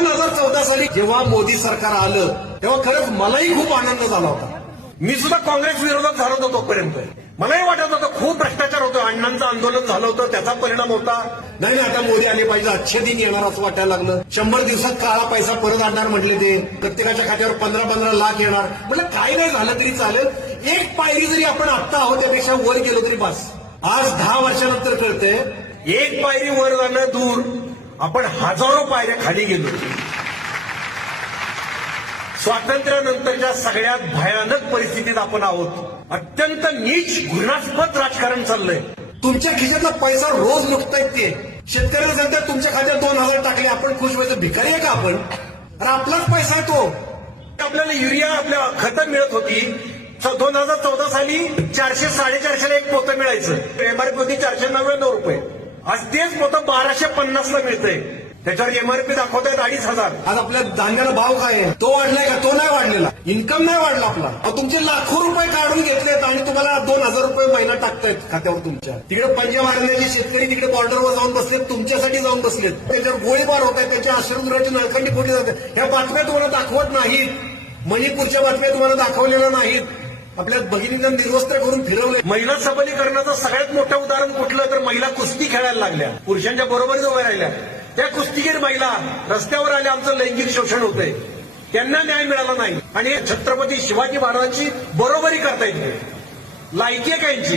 2014 साली जेव्हा मोदी सरकार आलं तेव्हा खरंच मलाही खूप आनंद झाला होता. मी सुद्धा काँग्रेस विरोधात झालो होतो तोपर्यंत. मलाही वाटत होतं खूप भ्रष्टाचार होतो, अण्णांचं आंदोलन झालं होतं, त्याचा परिणाम होता. नाही आता मोदी आले पाहिजे, अच्छे दिन येणार असं वाटायला लागलं. 100 दिवसात काळा पैसा परत आणणार म्हटले ते, प्रत्येकाच्या खात्यावर 15-15 लाख येणार. म्हटलं काही नाही झालं तरी चालेल, एक पायरी जरी आपण आत्ता आहोत त्यापेक्षा वर गेलो तरी बस. आज 10 वर्षानंतर कळतंय एक पायरी वर जाणं दूर, आपण हजारो पायऱ्या खाली गेलो. स्वातंत्र्यानंतरच्या सगळ्यात भयानक परिस्थितीत आपण आहोत. अत्यंत नीच घृणास्पद राजकारण चाललंय. तुमच्या खिशातला पैसा रोज लुटतायत ते. शेतकऱ्याला सांगतात तुमच्या खात्यात 2,000 टाकले, आपण खुश व्हायचं? भिकारी आहे का आपण? अरे आपलाच पैसा आहे तो. आपल्याला युरिया आपल्या खतं मिळत होती 2014 साली 400-450 एक पोतं मिळायचं. एमआरपी होती 499 रुपये. आज तेच पोतं 1250 ला मिळतंय. त्याच्यावर एमआरपी दाखवतायत 2,500. आज आपल्या धान्याला भाव काय आहे? तो वाढलाय का? तो नाही वाढलेला. इन्कम नाही वाढला आपला. तुमचे लाखो रुपये काढून घेतलेत आणि तुम्हाला 2,000 रुपये महिना टाकतायत खात्यावर तुमच्या. तिकडे पंजाब हरियाणाचे शेतकरी तिकडे बॉर्डरवर जाऊन बसलेत, तुमच्यासाठी जाऊन बसलेत. त्याच्यावर गोळीबार होत आहे, त्यांच्या अश्रुधुराची नळखंडी फोडली जाते. ह्या बातम्या तुम्हाला दाखवत नाहीत. मणिपूरच्या बातम्या तुम्हाला दाखवलेल्या नाहीत. आपल्या भगिनींना निर्वस्त्र करून फिरवले. महिला सबलीकरणाचं सगळ्यात मोठं उदाहरण कुठलं तर महिला कुस्ती खेळायला लागल्या, पुरुषांच्या बरोबरीच उभ्या राहिल्या. त्या कुस्तीगीर महिला रस्त्यावर आल्या, आमचं लैंगिक शोषण होतंय, त्यांना न्याय मिळाला नाही आणि छत्रपती शिवाजी महाराजांची बरोबरी करता येते. लायकी आहे का यांची?